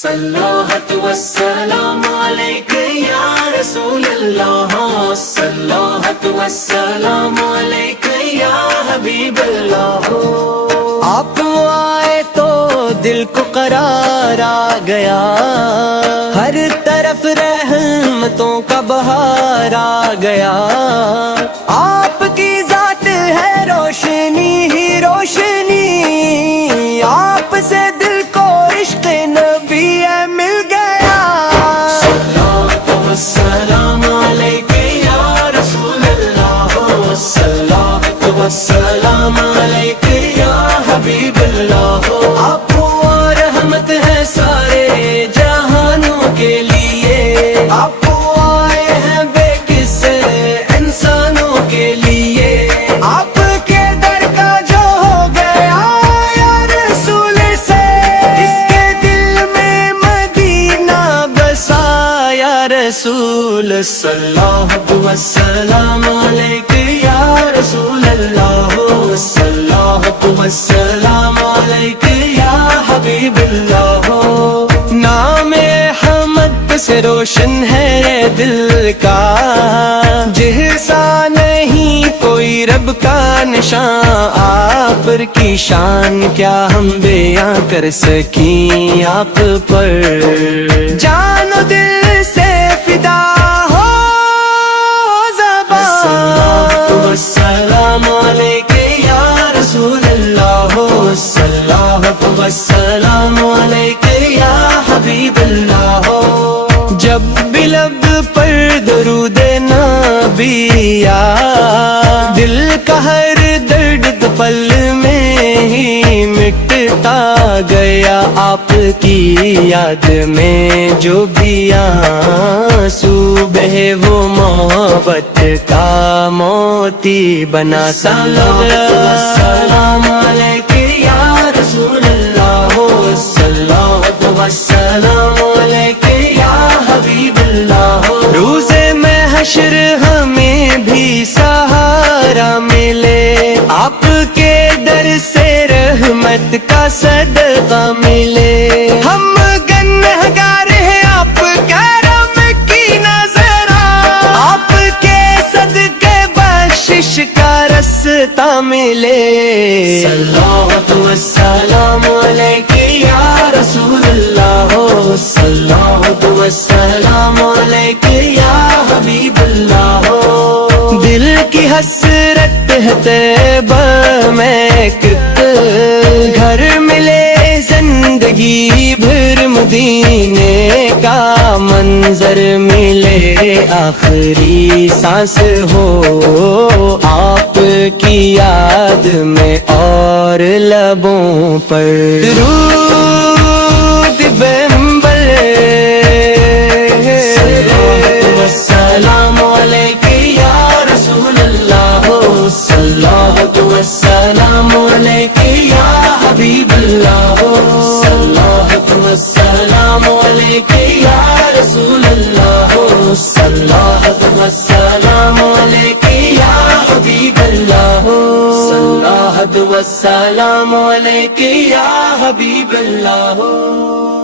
صلوات والسلام علیک یا رسول اللہ، صلوات والسلام علیک یا حبیب اللہ۔ آپ آئے تو دل کو قرار آ گیا، ہر طرف رحمتوں کا بہار آ گیا۔ آپ کی ذات ہے روشنی ہی روشنی، آپ سے دل کو عشق نبی ہے مل گیا۔ صلوات والسلام علیک یا رسول اللہ، صلوات والسلام علیک یا حبیب اللہ۔ آپ رحمت ہے سارے جہانوں کے لیے، آپ آئے ہیں بے کس انسانوں کے لیے۔ آپ کے در کا جو ہو گیا یا رسول سے، اس کے دل میں مدینہ بسا یا رسول۔ صلوات والسلام علیک یا رسول اللہ، صلوات والسلام علیک یا حبیب اللہ۔ نام حمد سے روشن ہے دل کا، جیسا نہیں کوئی رب کا نشان۔ آپ کی شان کیا ہم بیاں کر سکیں، آپ پر جان و دل سے فدا ہو زبان۔ صلوات والسلام علیک یا رسول اللہ، صلوات والسلام علیک یا حبیب اللہ۔ جب بھی لب پر درود نبی آ، دل کا ہر درد پل میں ہی مٹتا گیا۔ آپ کی یاد میں جو بھی آنسو بہے وہ محبت کا موتی بنا۔ صلوات والسلام علیک یا رسول اللہ، صلوات والسلام علیک یا حبیب اللہ۔ روز محشر ہمیں بھی سہارا ملے، آپ کے در سے رحمت کا صدقہ ملے۔ ہم گنہگار ہیں آپ کرم کی نظر، آپ کے صدقے بخشش کا رستہ ملے۔ صلوات والسلام علیک یا رسول اللہ، صلوات والسلام علیک یا حبیب اللہ۔ دل کی حسرت ہے طیبہ میں کت، گھر ملے زندگی بھر مدینے کا منظر ملے، آخری سانس ہو آپ کی یاد میں اور لبوں پر درود بمبل۔ السلام علیک یا رسول اللہ، صلوات والسلام علیک یا حبیب اللہ، صلوات والسلام علیک یا رسول اللہ، صلوات والسلام علیک یا حبیب اللہ، صلوات والسلام علیک یا حبیب اللہ۔